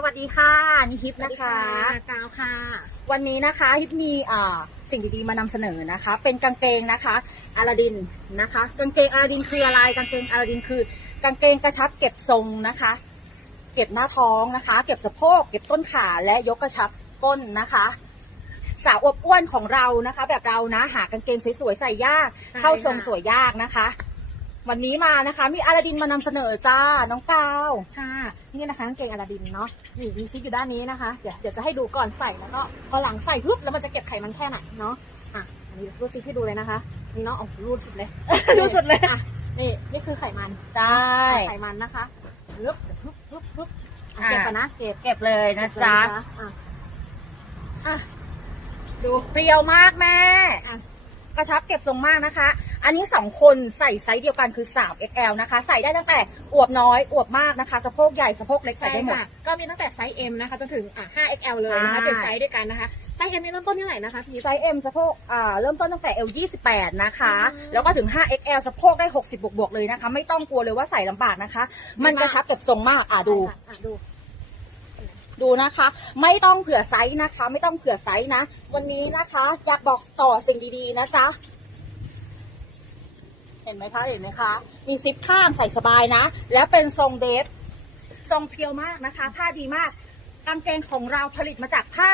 สวัสดีค่ะนี่ฮิปนะคะกาวค่ะ วันนี้นะคะฮิปมีอ่าสิ่งดีๆมานำเสนอนะคะ เป็นกางเกงนะคะอาลาดินนะคะ กางเกงอาลาดินคืออะไรกางเกงอาลาดินคือ กางเกงกระชับเก็บทรงนะคะ เก็บหน้าท้องนะคะ เก็บสะโพก เก็บต้นขาและยกกระชับก้นนะคะ สาวอวบอ้วนของเรานะคะ แบบเรานะหากางเกงสวยๆใส่ยาก ใช่เข้าทรงค่ะ สวยยากนะคะ วันนี้มานะคะ มีอาลาดินมานำเสนอจ้า น้องกาวค่ะ นี่นะคะกางเกงอลาดินเนาะนี่มีซิปอยู่ด้านนี้นะคะ เดี๋ยวเดี๋ยวจะให้ดูก่อนใส่แล้วก็พอหลังใส่ปุ๊บแล้วมันจะเก็บไขมันแค่ไหนเนาะอะอันนี้รูดซิปให้ดูเลยนะคะนี่เนาะโอ้โหรูดสุดเลยดูสุดเลยอะนี่นี่คือไขมันใช่ไขมันนะคะปึ๊บปึ๊บปึ๊บปึ๊บอะเก็บก่อนนะเก็บเก็บเลยนะเก็บจ๊ะเลยอะอะดูเปรี้ยวมากแม่อะกระชับเก็บทรงมากนะคะ อันนี้สองคนใส่ไซส์เดียวกันคือ 3 XL นะคะ ใส่ได้ตั้งแต่อวบน้อยอวบมากนะคะ สะโพกใหญ่สะโพกเล็กใส่ใช่ได้หมดค่ะก็มีตั้งแต่ไซส์ M นะคะจนถึงอะ 5XL เลยนะคะใช่เจ็ดไซส์ด้วยกันนะคะ ไซส์ M นี่เริ่มต้นที่เท่าไหร่นะคะพี่ ไซส์ M สะโพกอ่าเริ่มต้นตั้งแต่ L 28นะคะอืมแล้วก็ถึง 5XL สะโพกได้ 60 บวกบวกๆเลยนะคะ ไม่ต้องกลัวเลยว่าใส่ลำบากนะคะ มันกระชับเก็บทรงมากอะดูใช่ค่ะอะดูดูนะคะ ไม่ต้องเผื่อไซส์นะคะ ไม่ต้องเผื่อไซส์นะ วันนี้นะคะ อยากบอกต่อสิ่งดีๆนะจ๊ะเห็นไหมคะเห็นไหมคะ มีซิปข้างใส่สบายนะ แล้วเป็นทรงเดฟทรงเพียวมากนะคะ ผ้าดีมากกางเกงของเราผลิตมาจากผ้า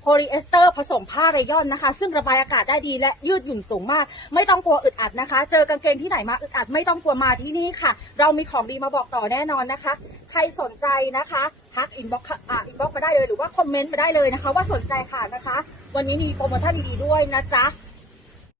โพลีเอสเตอร์ผสมผ้าเรยอนนะคะ ซึ่งระบายอากาศได้ดีและยืดหยุ่นสูงมาก ไม่ต้องกลัวอึดอัดนะคะ เจอกางเกงที่ไหนมาอึดอัดไม่ต้องกลัวมาที่นี่ค่ะ เรามีของดีมาบอกต่อแน่นอนนะคะ ใครสนใจนะคะทักอินบ็อกอ่าอินบ็อกมาได้เลยหรือว่าคอมเมนต์มาได้เลยนะคะ ว่าสนใจค่ะนะคะ วันนี้มีโปรโมชั่นดีๆด้วยนะจ๊ะ